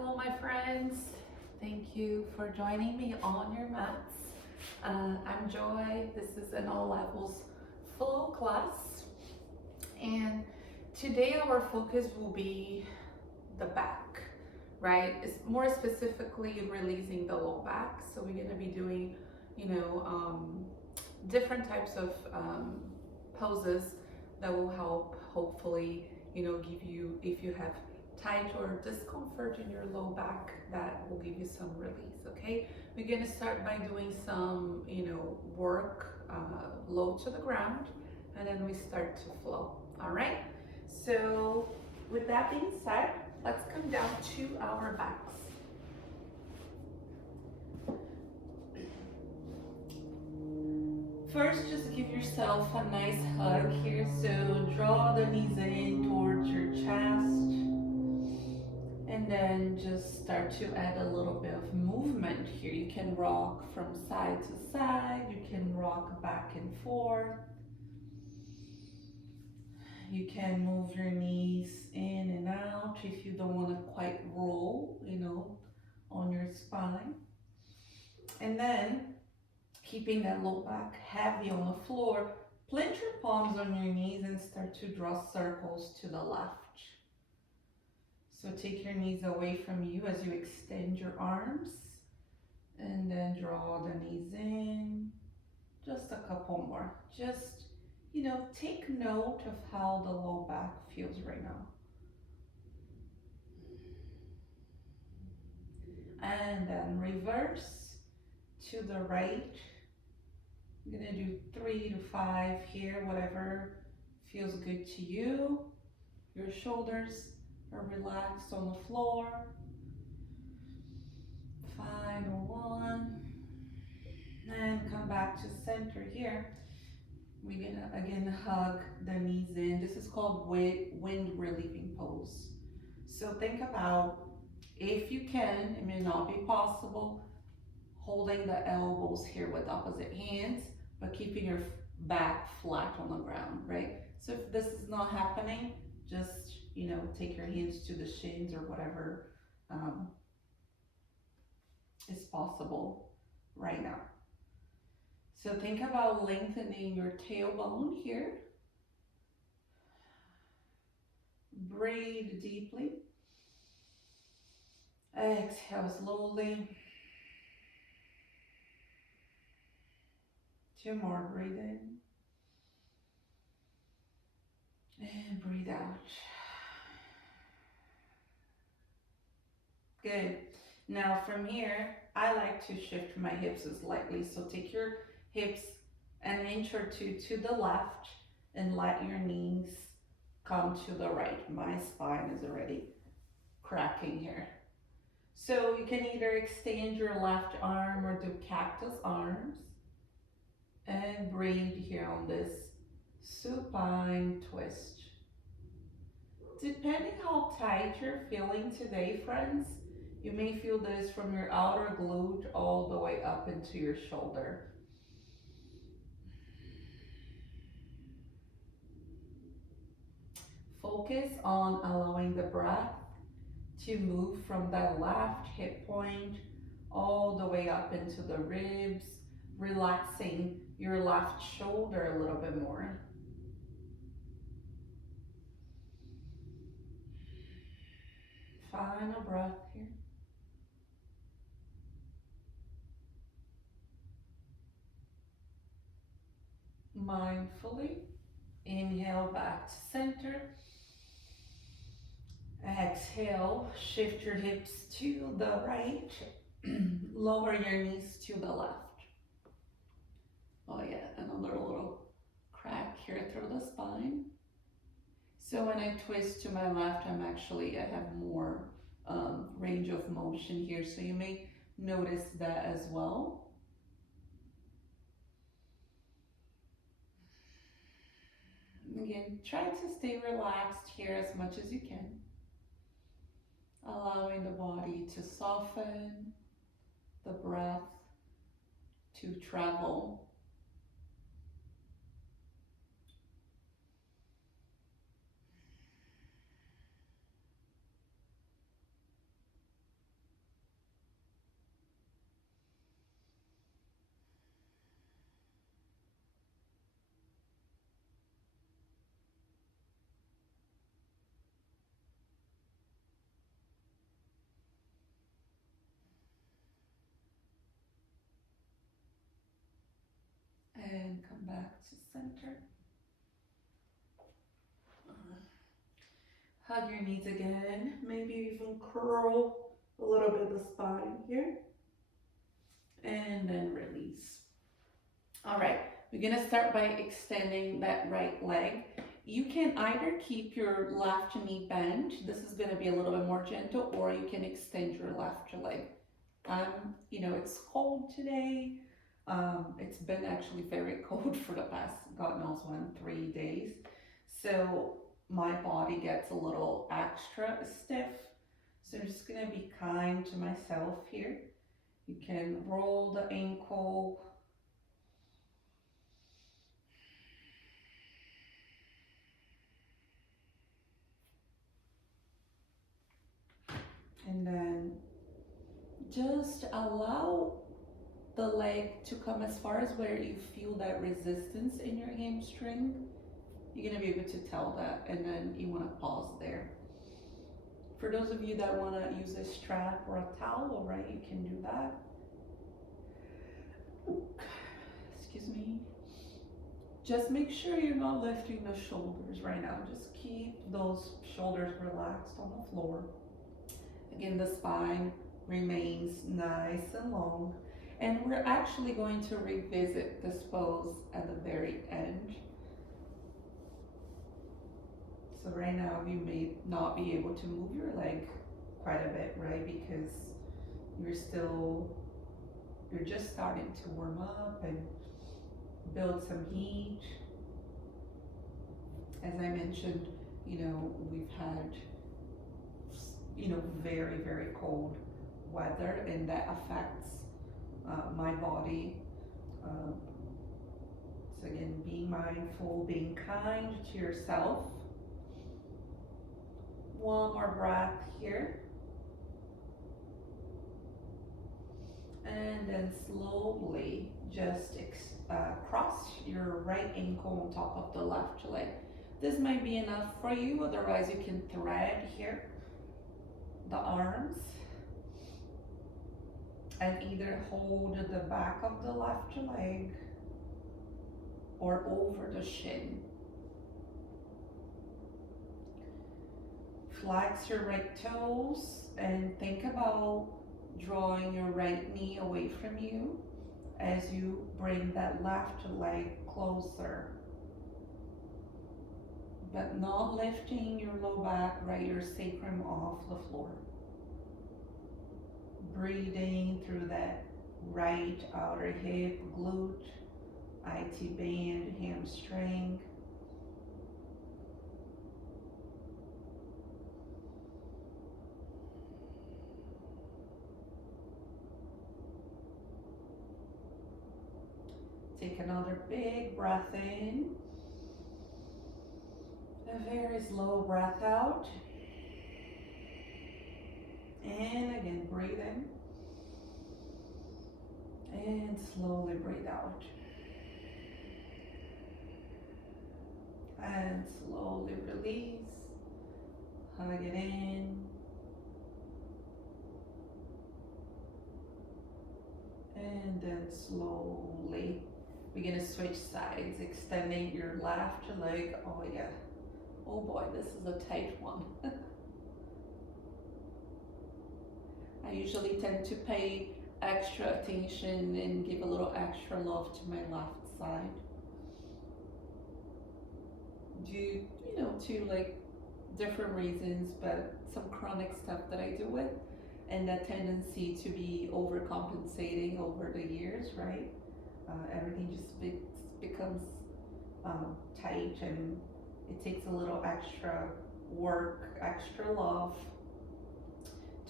Hello, my friends. Thank you for joining me on your mats. I'm Joy. This is an all levels flow class, and today our focus will be the back, right? It's more specifically releasing the low back. So we're going to be doing, different types of poses that will help, hopefully, give you, if you have tight or discomfort in your low back, that will give you some release. Okay, we're going to start by doing some work low to the ground, and then we start to flow. All right, so with that being said, let's come down to our backs. First, just give yourself a nice hug here. So draw the knees in towards your chest, and then just start to add a little bit of movement here. You can rock from side to side, you can rock back and forth. You can move your knees in and out if you don't want to quite roll, on your spine. And then, keeping that low back heavy on the floor, plant your palms on your knees and start to draw circles to the left. So take your knees away from you as you extend your arms, and then draw the knees in. Just a couple more. Just, take note of how the low back feels right now. And then reverse to the right. I'm gonna do 3 to 5 here, whatever feels good to you. Your shoulders are relaxed on the floor. Final one. And come back to center here. We're gonna again hug the knees in. This is called wind relieving pose. So think about, if you can, it may not be possible, holding the elbows here with opposite hands, but keeping your back flat on the ground, right? So if this is not happening, just, take your hands to the shins or whatever is possible right now. So think about lengthening your tailbone here. Breathe deeply. Exhale slowly. 2 more, breathe in. And breathe out. Good. Now from here, I like to shift my hips slightly. So take your hips an inch or two to the left and let your knees come to the right. My spine is already cracking here. So you can either extend your left arm or do cactus arms. And breathe here on this supine twist. Depending how tight you're feeling today, friends, you may feel this from your outer glute all the way up into your shoulder. Focus on allowing the breath to move from the left hip point all the way up into the ribs, relaxing your left shoulder a little bit more. Final breath here. Mindfully inhale back to center. Exhale, shift your hips to the right. Lower your knees to the left. Oh yeah, another little crack here through the spine. So when I twist to my left, I have more range of motion here. So you may notice that as well. Again, try to stay relaxed here as much as you can. Allowing the body to soften, the breath to travel. and come back to center. Hug your knees again, maybe even curl a little bit of the spine here, and then release. All right, we're gonna start by extending that right leg. You can either keep your left knee bent, this is gonna be a little bit more gentle, or you can extend your left leg. It's cold today. It's been actually very cold for the past, God knows when, 3 days. So my body gets a little extra stiff. So I'm just gonna be kind to myself here. You can roll the ankle. And then just allow the leg to come as far as where you feel that resistance in your hamstring. You're gonna be able to tell that, and then you wanna pause there. For those of you that wanna use a strap or a towel, right, you can do that. Excuse me. Just make sure you're not lifting the shoulders right now. Just keep those shoulders relaxed on the floor. Again, the spine remains nice and long. And we're actually going to revisit this pose at the very end. So right now you may not be able to move your leg quite a bit, right? Because you're just starting to warm up and build some heat. As I mentioned, we've had, very, very cold weather, and that affects my body. So again, being mindful, being kind to yourself. One more breath here. And then slowly just cross your right ankle on top of the left leg. This might be enough for you, otherwise you can thread here the arms and either hold the back of the left leg or over the shin. Flex your right toes and think about drawing your right knee away from you as you bring that left leg closer, but not lifting your low back, right, your sacrum off the floor. Breathing through that right outer hip, glute, IT band, hamstring. Take another big breath in. A very slow breath out. And again, breathe in. And slowly breathe out. And slowly release. Hug it in. And then slowly, we're gonna switch sides, extending your left leg. Oh yeah. Oh boy, this is a tight one. I usually tend to pay extra attention and give a little extra love to my left side. Due, to like different reasons, but some chronic stuff that I deal with, and that tendency to be overcompensating over the years, right? Everything just becomes tight, and it takes a little extra work, extra love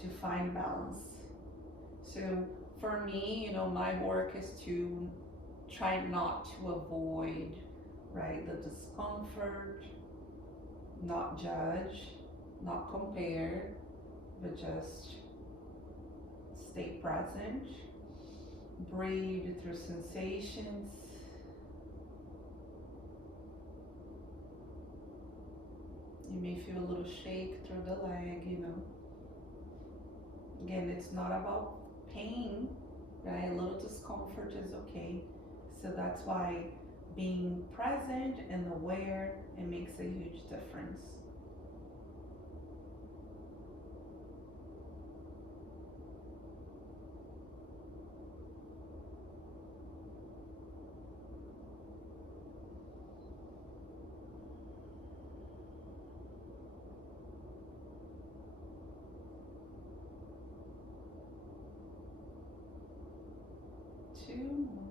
to find balance. So for me, my work is to try not to avoid, right, the discomfort, not judge, not compare, but just stay present. Breathe through sensations. You may feel a little shake through the leg, Again, it's not about pain, right? A little discomfort is okay. So that's why being present and aware, it makes a huge difference. Two more.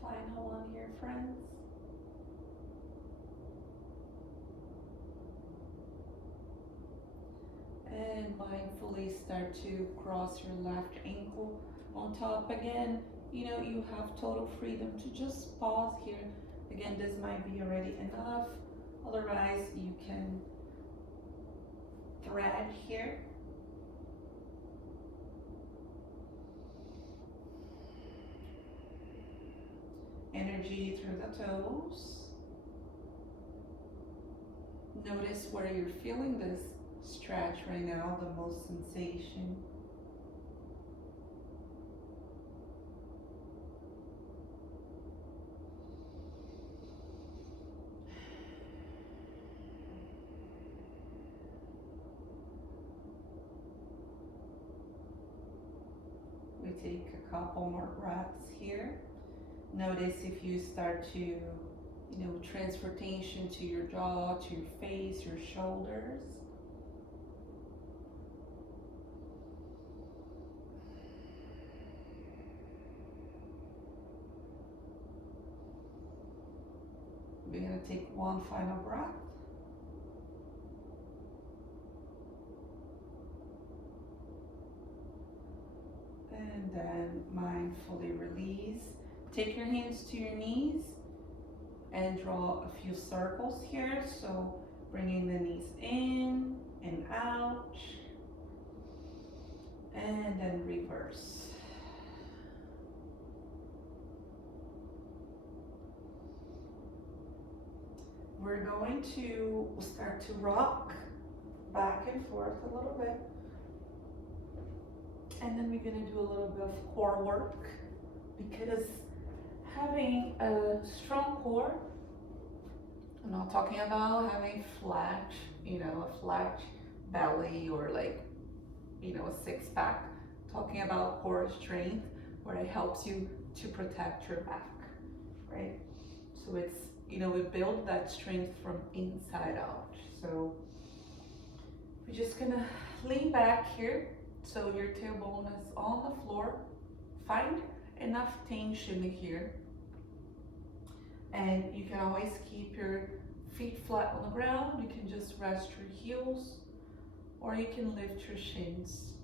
Final one here, friends. And mindfully start to cross your left ankle on top again. You know, you have total freedom to just pause here. Again, this might be already enough. Otherwise, you can thread here. Energy through the toes. Notice where you're feeling this stretch right now, the most sensation. We take a couple more breaths here. Notice if you start to, transportation to your jaw, to your face, your shoulders. We're going to take one final breath. And then mindfully release. Take your hands to your knees and draw a few circles here. So bringing the knees in and out. And then reverse. We're going to start to rock back and forth a little bit. And then we're going to do a little bit of core work, because having a strong core, I'm not talking about having flat, a flat belly or a six pack. Talking about core strength, where it helps you to protect your back, right? So it's, we build that strength from inside out. So we're just gonna lean back here. So your tailbone is on the floor. Find enough tension here. And you can always keep your feet flat on the ground. You can just rest your heels, or you can lift your shins.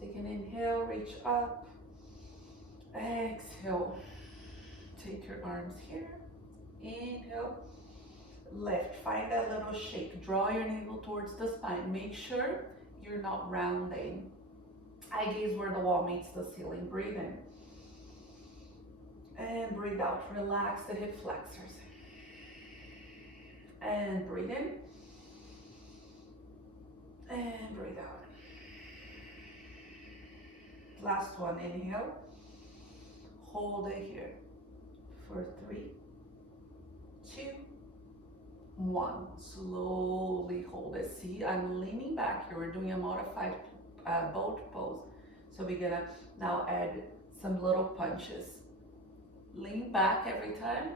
Take an inhale, reach up. Exhale. Take your arms here. Inhale. Lift. Find that little shake. Draw your navel towards the spine. Make sure you're not rounding. Eye gaze where the wall meets the ceiling. Breathe in. And breathe out. Relax the hip flexors. And breathe in. And breathe out. Last one. Inhale. Hold it here for 3, 2, 1. Slowly hold it. See, I'm leaning back here. We're doing a modified boat pose. So we're gonna now add some little punches. Lean back every time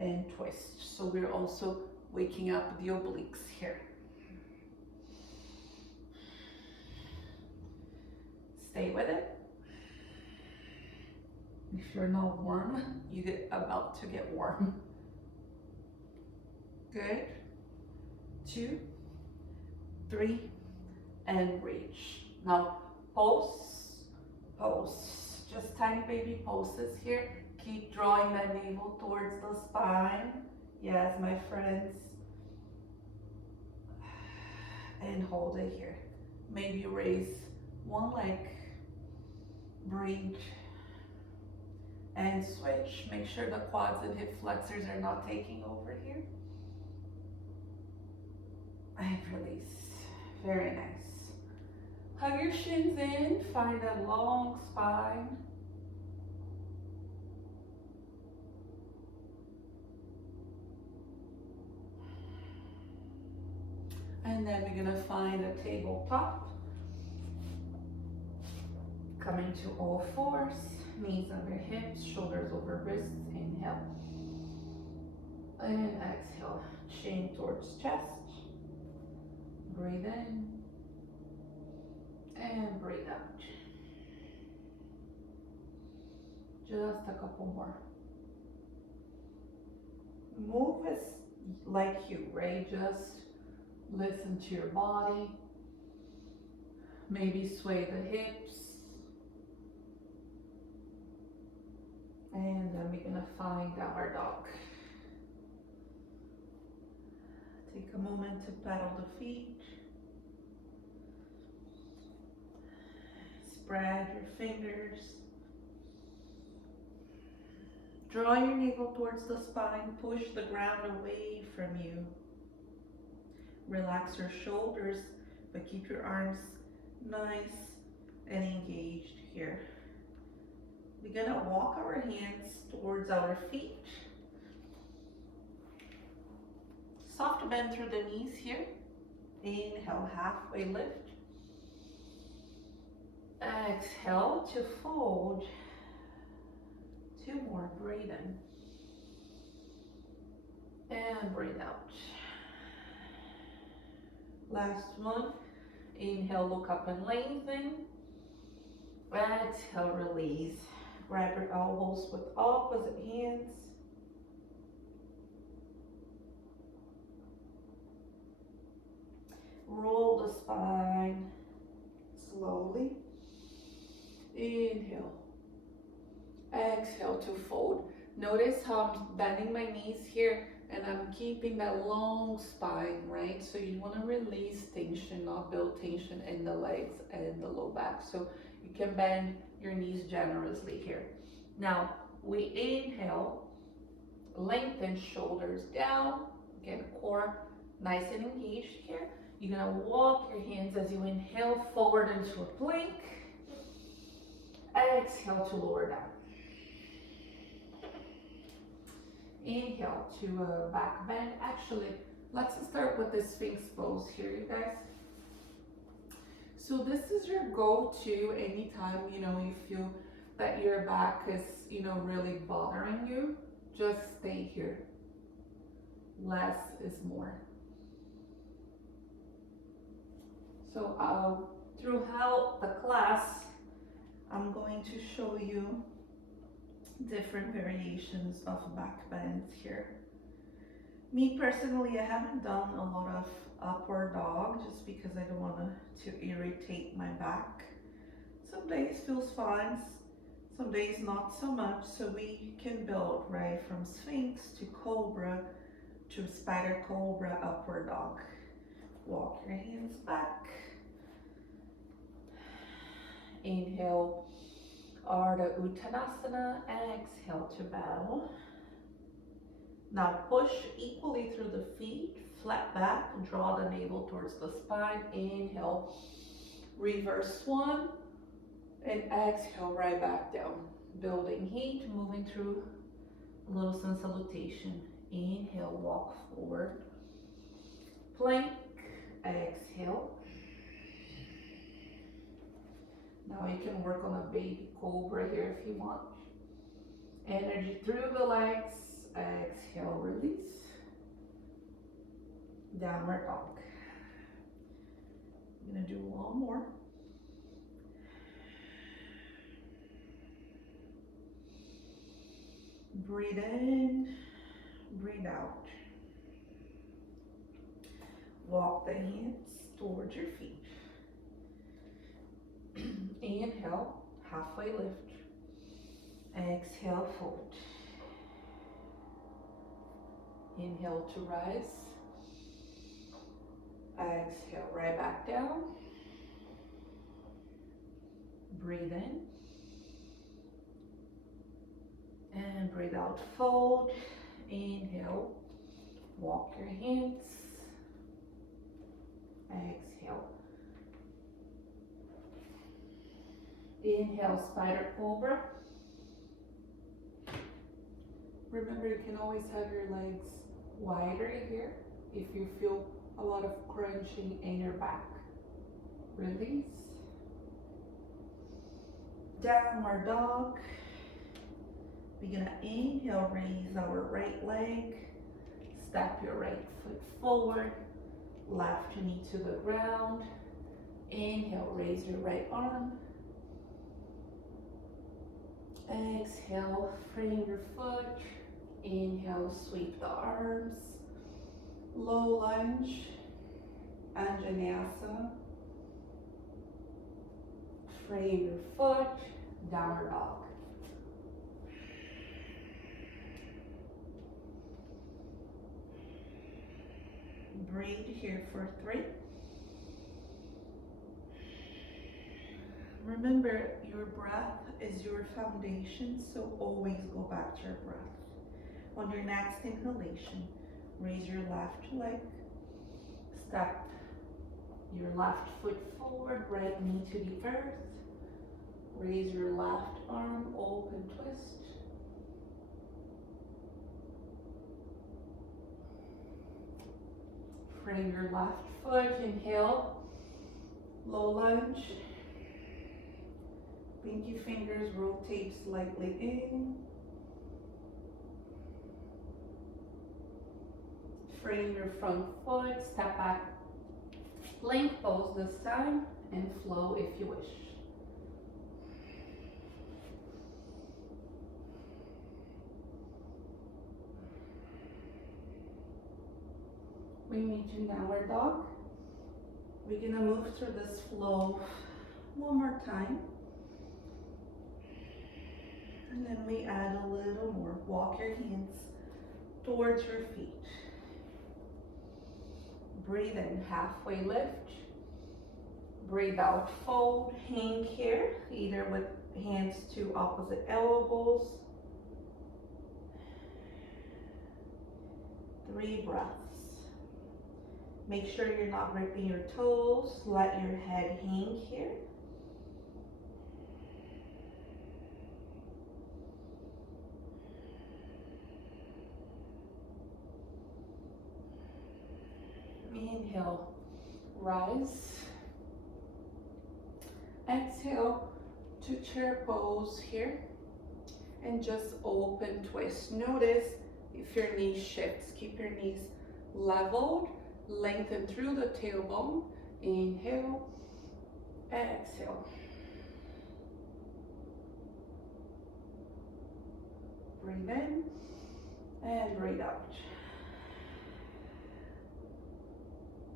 and twist. So we're also waking up the obliques here. Stay with it. If you're not warm, you get about to get warm. Good. 2, 3, and reach. Now pulse, pulse. Just tiny baby pulses here. Keep drawing that navel towards the spine. Yes, my friends. And hold it here. Maybe raise one leg. Breathe. And switch. Make sure the quads and hip flexors are not taking over here. And release. Very nice. Hug your shins in. Find a long spine. And then we're gonna find a tabletop. Coming to all fours, knees under hips, shoulders over wrists. Inhale. And exhale. Chin towards chest. Breathe in. And breathe out. Just a couple more. Move as like you, right? Just listen to your body. Maybe sway the hips. And then we're gonna find our dog. Take a moment to pedal the feet. Spread your fingers. Draw your navel towards the spine. Push the ground away from you. Relax your shoulders, but keep your arms nice and engaged here. We're gonna walk our hands towards our feet. Soft bend through the knees here. Inhale, halfway lift. Exhale to fold. Two more, breathe in. And breathe out. Last one. Inhale, look up and lengthen. Exhale, release. Grab your elbows with opposite hands. Roll the spine slowly. Inhale. Exhale to fold. Notice how I'm bending my knees here and I'm keeping that long spine, right? So you want to release tension, not build tension in the legs and the low back. So you can bend your knees generously here. Now we inhale, lengthen shoulders down, again core nice and engaged here. You're gonna walk your hands as you inhale forward into a plank. Exhale to lower down. Inhale to a back bend. Actually, let's start with the Sphinx Pose here, you guys. So this is your go-to anytime, you feel that your back is, really bothering you. Just stay here. Less is more. So throughout the class, I'm going to show you different variations of back bends here. Me personally, I haven't done a lot of upward dog just because I don't want to irritate my back. Some days feels fine, some days not so much, so we can build right from Sphinx to Cobra to Spider Cobra upward dog. Walk your hands back. Inhale, Ardha Uttanasana. Exhale to bow. Now push equally through the feet, flat back, draw the navel towards the spine. Inhale, reverse swan, and exhale right back down. Building heat, moving through a little sun salutation. Inhale, walk forward. Plank, exhale. Now you can work on a baby cobra here if you want. Energy through the legs. Exhale, release. Downward dog. I'm gonna do one more. Breathe in, breathe out. Walk the hands towards your feet. Inhale, halfway lift. Exhale, fold. Inhale to rise. Exhale, right back down. Breathe in. And breathe out, fold. Inhale, walk your hands. Exhale. Inhale, spider cobra. Remember, you can always have your legs wider here if you feel a lot of crunching in your back. Release. Downward dog. We're gonna inhale, raise our right leg. Step your right foot forward. Left knee to the ground. Inhale, raise your right arm. Exhale, frame your foot. Inhale, sweep the arms. Low lunge, Anjaneyasana. Frame your foot, downward dog. Breathe here for 3. Remember, your breath is your foundation, so always go back to your breath. On your next inhalation, raise your left leg, step your left foot forward, right knee to the earth, raise your left arm, open twist. Frame your left foot, inhale, low lunge. Pinky fingers rotate slightly in. Frame your front foot, step back, plank pose this time, and flow if you wish. We meet in downward dog. We're gonna move through this flow one more time. And then we add a little more. Walk your hands towards your feet. Breathe in, halfway lift. Breathe out, fold. Hang here, either with hands to opposite elbows. 3 breaths. Make sure you're not gripping your toes. Let your head hang here. Inhale, rise. Exhale to chair pose here. And just open twist. Notice if your knee shifts. Keep your knees leveled. Lengthen through the tailbone. Inhale, exhale. Breathe in and breathe out.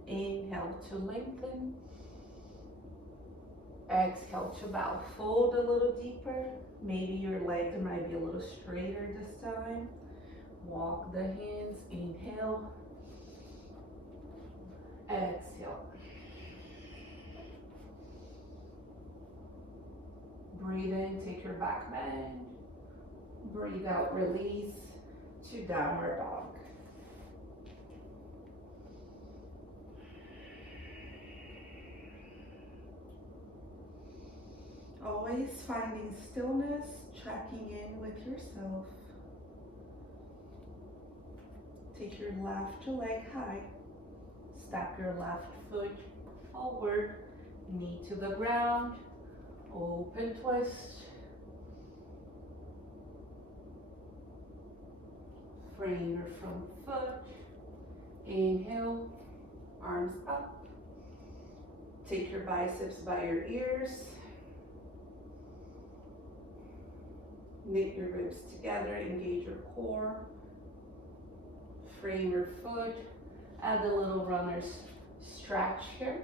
Inhale to lengthen. Exhale to bow. Fold a little deeper. Maybe your legs might be a little straighter this time. Walk the hands. Inhale. Exhale. Breathe in, take your back bend. Breathe out, release to downward dog. Always finding stillness, checking in with yourself. Take your left leg high. Step your left foot forward, knee to the ground, open twist. Frame your front foot. Inhale, arms up. Take your biceps by your ears. Knit your ribs together, engage your core. Frame your foot. Add a little runner's stretch here.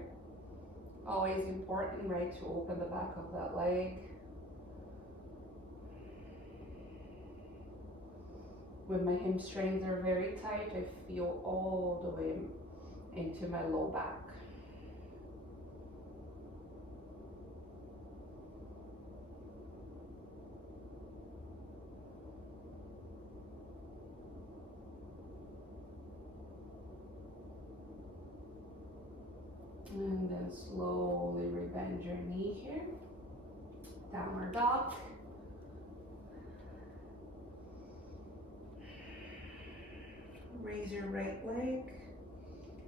Always important, right, to open the back of that leg. When my hamstrings are very tight, I feel all the way into my low back. And then slowly rebend your knee here. Downward dog. Raise your right leg.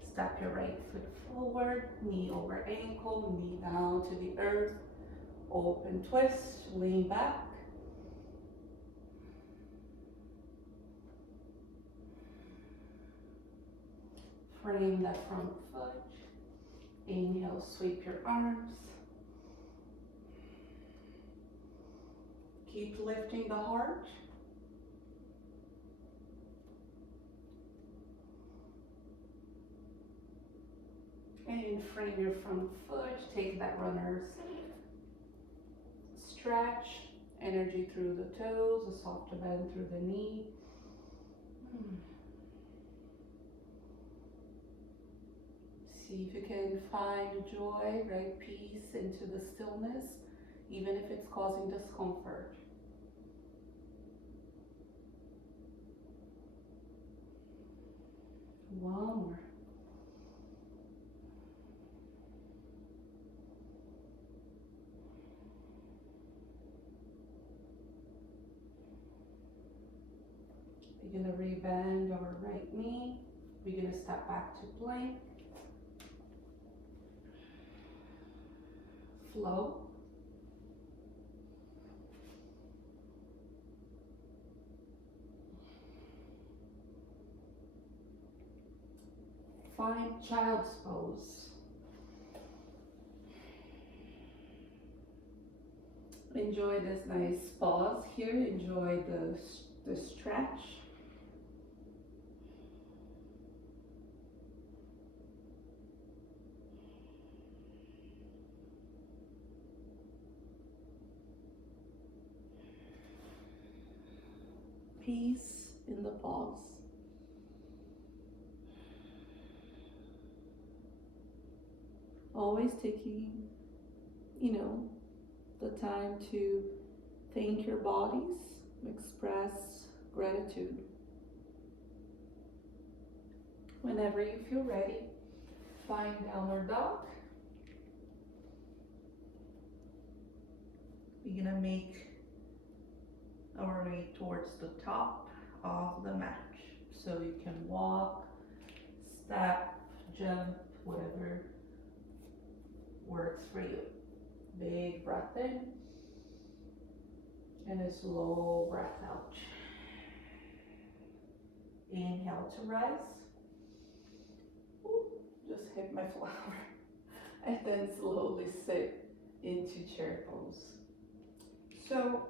Step your right foot forward. Knee over ankle. Knee down to the earth. Open twist. Lean back. Frame that front foot. Inhale, sweep your arms. Keep lifting the heart. And frame your front foot. Take that runner's stretch. Energy through the toes, a softer bend through the knee. See if you can find joy, right? Peace into the stillness, even if it's causing discomfort. One more. We're going to rebend our right knee. We're going to step back to plank. Flow. Find child's pose. Enjoy this nice pause here. Enjoy the stretch. Peace in the pause. Always taking, the time to thank your bodies, express gratitude. Whenever you feel ready, find downward dog. We're gonna make our way towards the top of the mat. So you can walk, step, jump, whatever works for you. Big breath in and a slow breath out. Inhale to rise. Ooh, just hit my flower. And then slowly sit into chair pose. So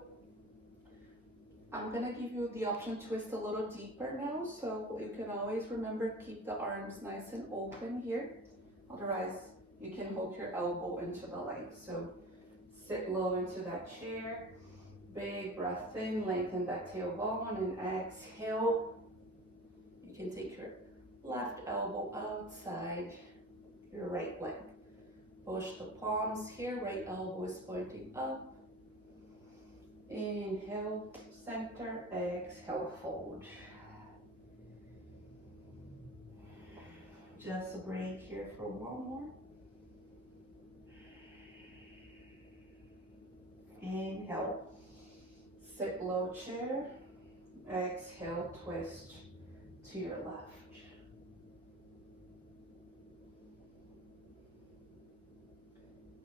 I'm gonna give you the option to twist a little deeper now, so you can always remember, keep the arms nice and open here. Otherwise, you can hook your elbow into the leg. So sit low into that chair. Big breath in, lengthen that tailbone, and exhale. You can take your left elbow outside your right leg. Push the palms here, right elbow is pointing up. Inhale, center, exhale, fold. Just a break here for one more. Inhale, sit low chair. Exhale, twist to your left.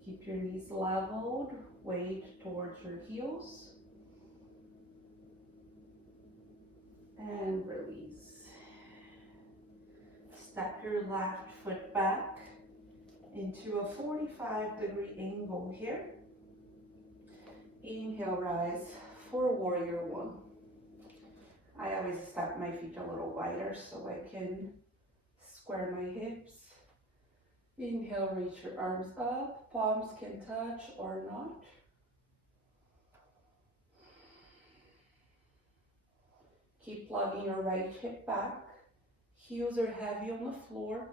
Keep your knees leveled, weight towards your heels. And release. Step your left foot back into a 45-degree angle here. Inhale, rise for warrior one. I always step my feet a little wider so I can square my hips. Inhale, reach your arms up. Palms can touch or not. Keep plugging your right hip back. Heels are heavy on the floor.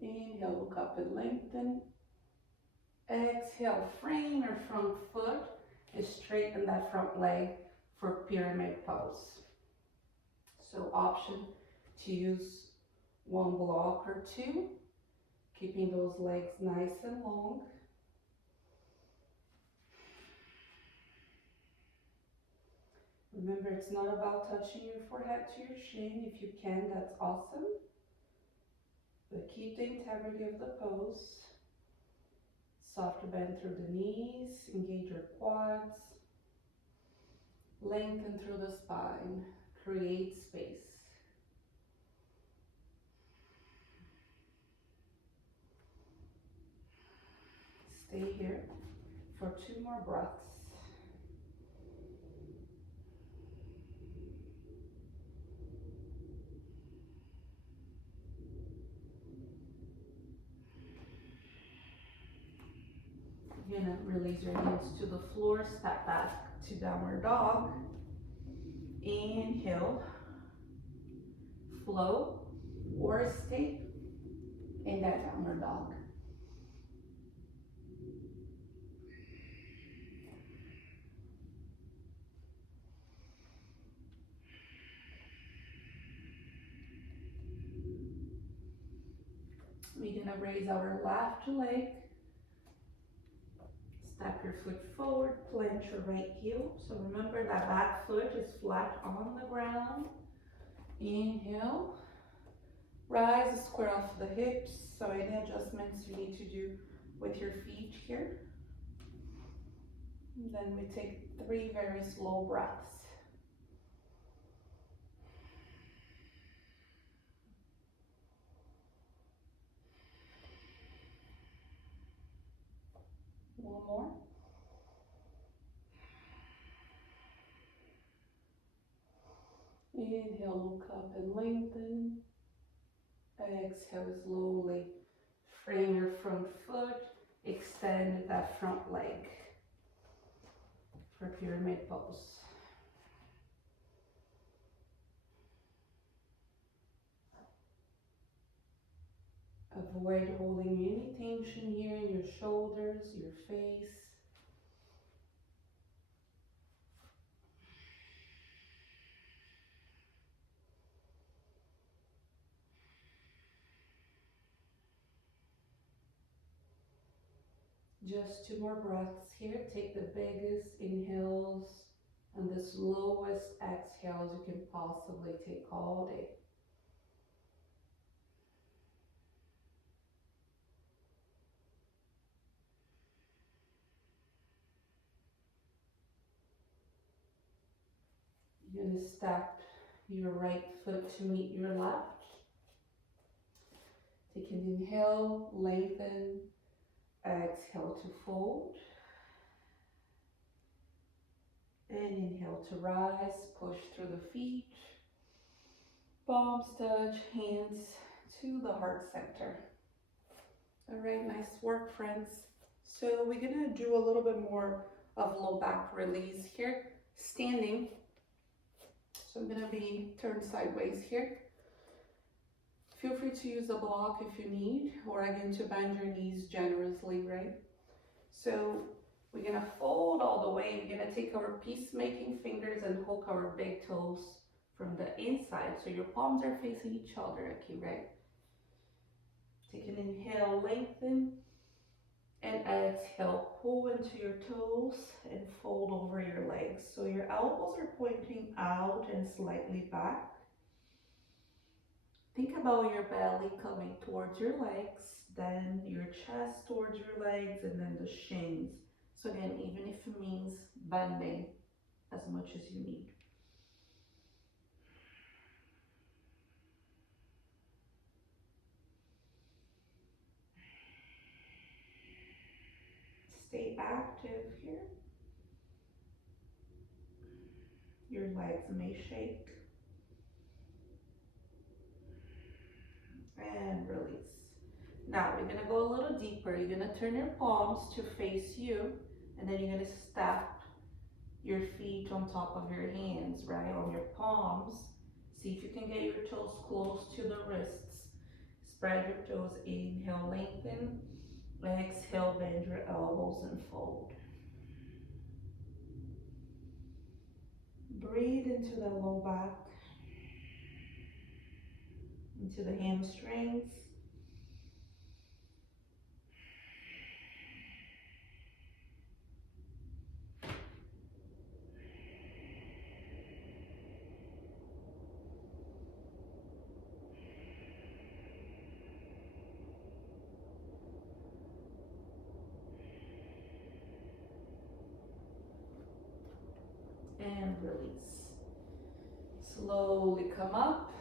Inhale, look up and lengthen. Exhale, frame your front foot and straighten that front leg for pyramid pose. So option to use one block or two, keeping those legs nice and long. Remember, it's not about touching your forehead to your shin. If you can, that's awesome. But keep the integrity of the pose. Soft bend through the knees, engage your quads. Lengthen through the spine, create space. Stay here for 2 more breaths. You're gonna release your hands to the floor, step back to downward dog. Inhale, flow or stay in that downward dog. We're gonna raise our left leg. Step your foot forward, plant your right heel. So remember that back foot is flat on the ground. Inhale, rise, square off the hips. So any adjustments you need to do with your feet here. And then we take 3 very slow breaths. One more. Inhale, look up and lengthen. Exhale, slowly frame your front foot, extend that front leg for pyramid pose. Avoid holding any tension here in your shoulders, your face. Just 2 more breaths here. Take the biggest inhales and the slowest exhales you can possibly take all day. You're going to step your right foot to meet your left. Take an inhale, lengthen. Exhale to fold. And inhale to rise, push through the feet. Palms touch, hands to the heart center. All right, nice work, friends. So we're gonna do a little bit more of low back release here, standing. So I'm gonna be turned sideways here. Feel free to use a block if you need, or again to bend your knees generously, right? So we're gonna fold all the way. We're gonna take our peacemaking fingers and hook our big toes from the inside. So your palms are facing each other, okay, right? Take an inhale, lengthen, and exhale, pull into your toes and fold over your legs. So your elbows are pointing out and slightly back. Think about your belly coming towards your legs, then your chest towards your legs, and then the shins. So again, even if it means bending as much as you need. Stay active here. Your legs may shake. And release. Now we're gonna go a little deeper. You're gonna turn your palms to face you, and then you're gonna step your feet on top of your hands, right? On your palms. See if you can get your toes close to the wrists. Spread your toes, inhale, lengthen. Exhale, bend your elbows and fold. Breathe into the low back. into the hamstrings. And release. Slowly come up,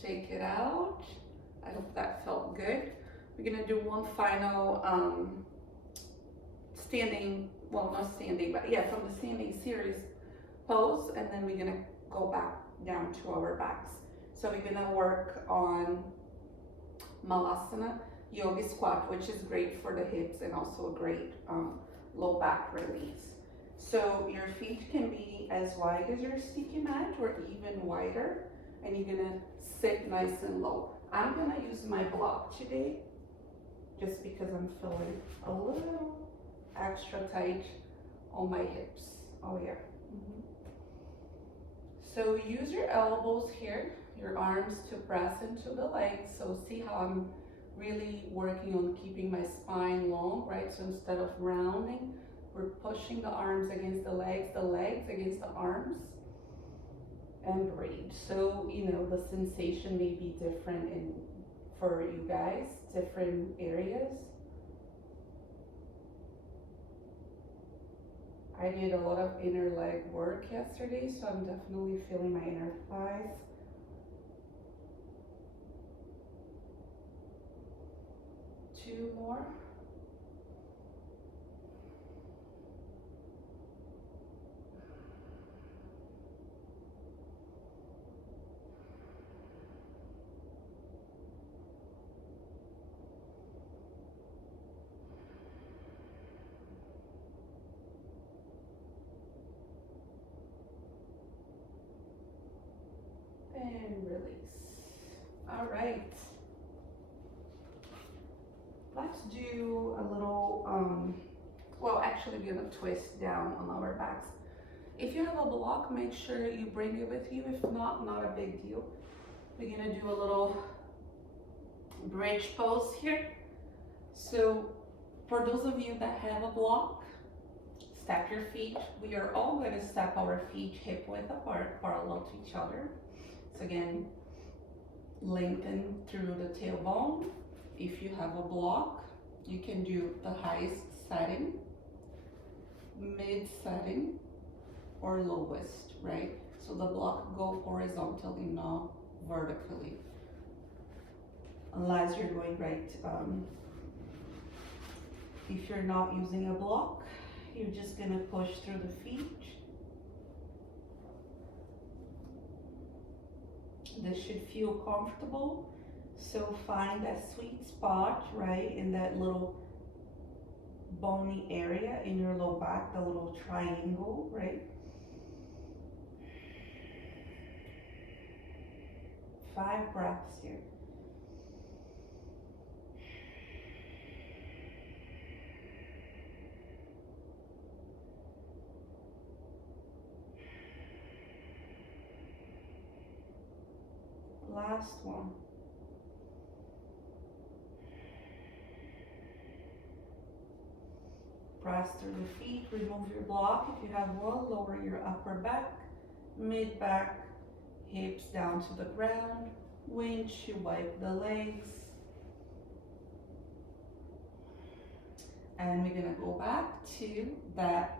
shake it out. I hope that felt good. We're gonna do one final standing, well, not standing, but yeah, from the standing series pose, and then we're gonna go back down to our backs. So we're gonna work on Malasana Yogi squat, which is great for the hips and also a great low back release. So your feet can be as wide as your sticky mat or even wider, and you're gonna sit nice and low. I'm gonna use my block today just because I'm feeling a little extra tight on my hips. Oh yeah. So use your elbows here, your arms to press into the legs. So see how I'm really working on keeping my spine long, right? So instead of rounding, we're pushing the arms against the legs against the arms, and breathe. So, you know, the sensation may be different for you guys, different areas. I did a lot of inner leg work yesterday, so I'm definitely feeling my inner thighs. Two more. And release. All right. Let's do a little, well, actually we're gonna twist down on our backs. If you have a block, make sure you bring it with you. If not, not a big deal. We're gonna do a little bridge pose here. So for those of you that have a block, step your feet. We are all going to step our feet hip width apart, parallel to each other. So again, lengthen through the tailbone. If you have a block, you can do the highest setting, mid setting, or lowest, right? So the block go horizontally, not vertically. Unless you're going right, if you're not using a block, you're just gonna push through the feet. This should feel comfortable. So find that sweet spot, right, in that little bony area in your low back, the little triangle, right? 5 breaths here. Last one. Press through the feet, remove your block. If you have one, lower your upper back, mid back, hips down to the ground. Winch, you wipe the legs. And we're gonna go back to that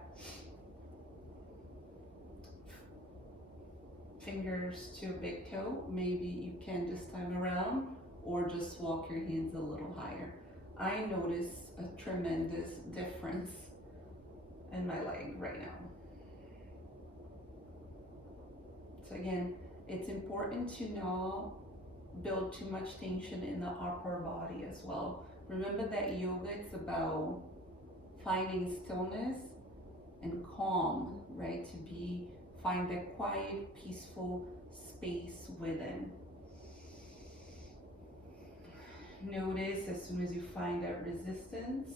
fingers to a big toe. Maybe you can this time around, or just walk your hands a little higher. I notice a tremendous difference in my leg right now. So again, it's important to not build too much tension in the upper body as well. Remember that yoga, it's about finding stillness and calm, right? Find that quiet, peaceful space within. Notice as soon as you find that resistance,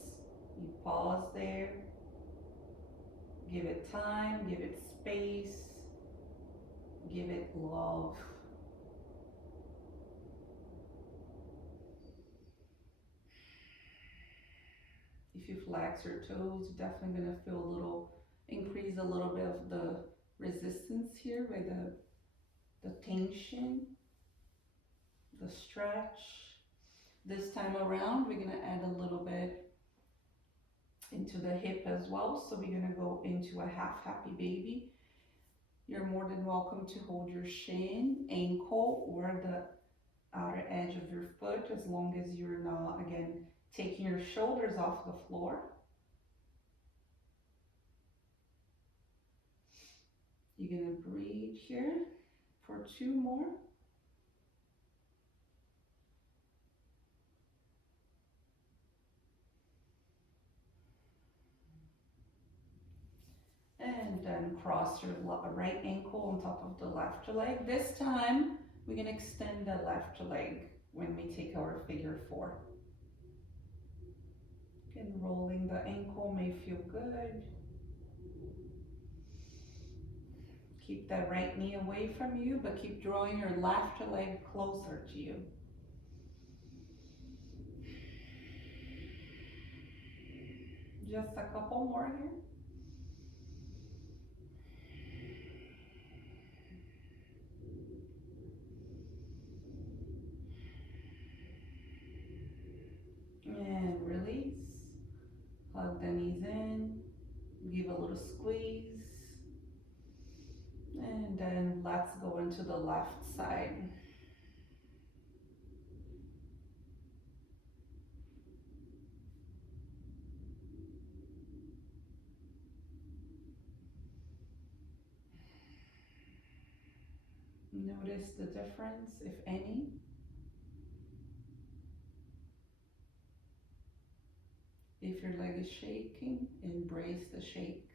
you pause there. Give it time, give it space, give it love. If you flex your toes, you're definitely gonna feel a little, increase a little bit of the resistance here by the tension, the stretch. This time around, we're gonna add a little bit into the hip as well. So we're gonna go into a half happy baby. You're more than welcome to hold your shin, ankle, or the outer edge of your foot, as long as you're not, again, taking your shoulders off the floor. You're gonna breathe here for 2 more. And then cross your right ankle on top of the left leg. This time, we're gonna extend the left leg when we take our figure 4. Again, rolling the ankle may feel good. Keep that right knee away from you, but keep drawing your left leg closer to you. Just a couple more here. And release. Hug the knees in. Give a little squeeze. And then let's go into the left side. Notice the difference, if any. If your leg is shaking, embrace the shake.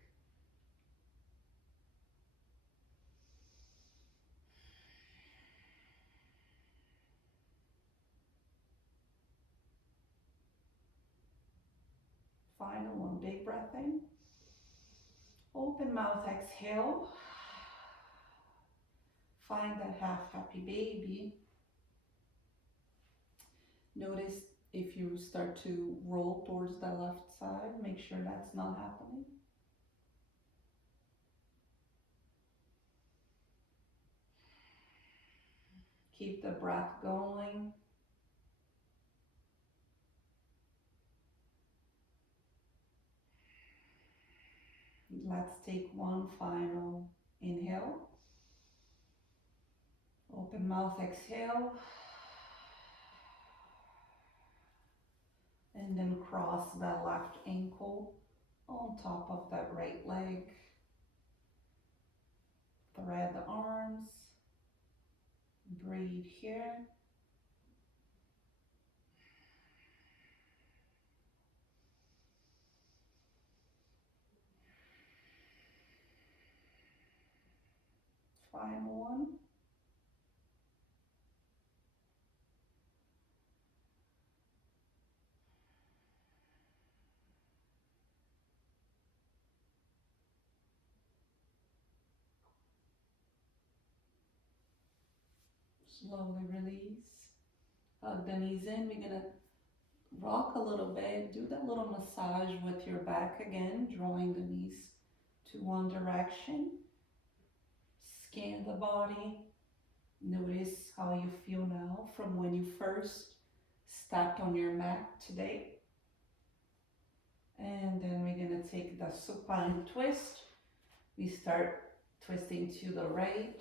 Final one, big breath in. Open mouth, exhale. Find that half happy baby. Notice if you start to roll towards the left side, make sure that's not happening. Keep the breath going. Let's take one final inhale. Open mouth, exhale. And then cross that left ankle on top of that right leg. Thread the arms. Breathe here. Final one. Slowly release. Hug the knees in. We're gonna rock a little bit. Do that little massage with your back again, drawing the knees to one direction. Scan the body. Notice how you feel now from when you first stepped on your mat today. And then we're gonna take the supine twist. We start twisting to the right.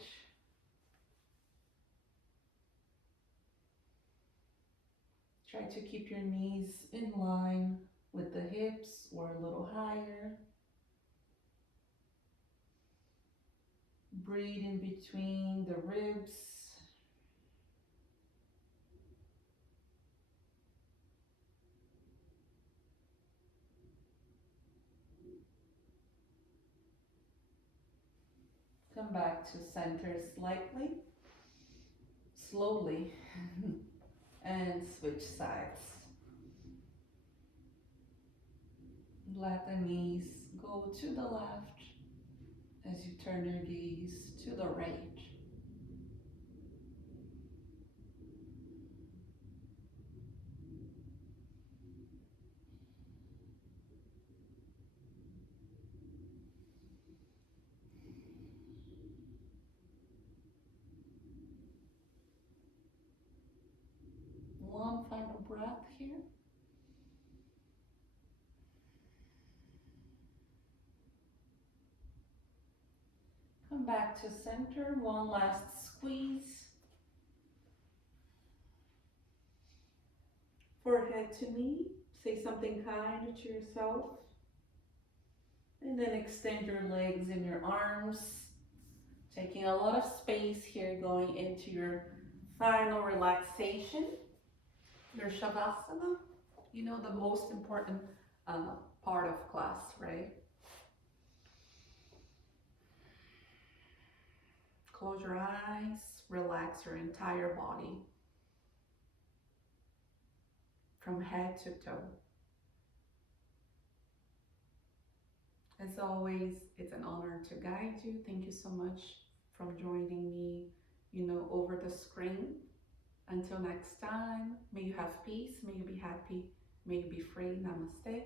Try to keep your knees in line with the hips or a little higher. Breathe in between the ribs. Come back to center slightly, slowly, and switch sides. Let the knees go to the left as you turn your gaze to the right. here. Come back to center, one last squeeze. Forehead to knee, say something kind to yourself. And then extend your legs and your arms, taking a lot of space here, going into your final relaxation, your Shavasana. You know, the most important part of class, right? Close your eyes, relax your entire body from head to toe. As always, it's an honor to guide you. Thank you so much for joining me, over the screen. Until next time, may you have peace, may you be happy, may you be free. Namaste.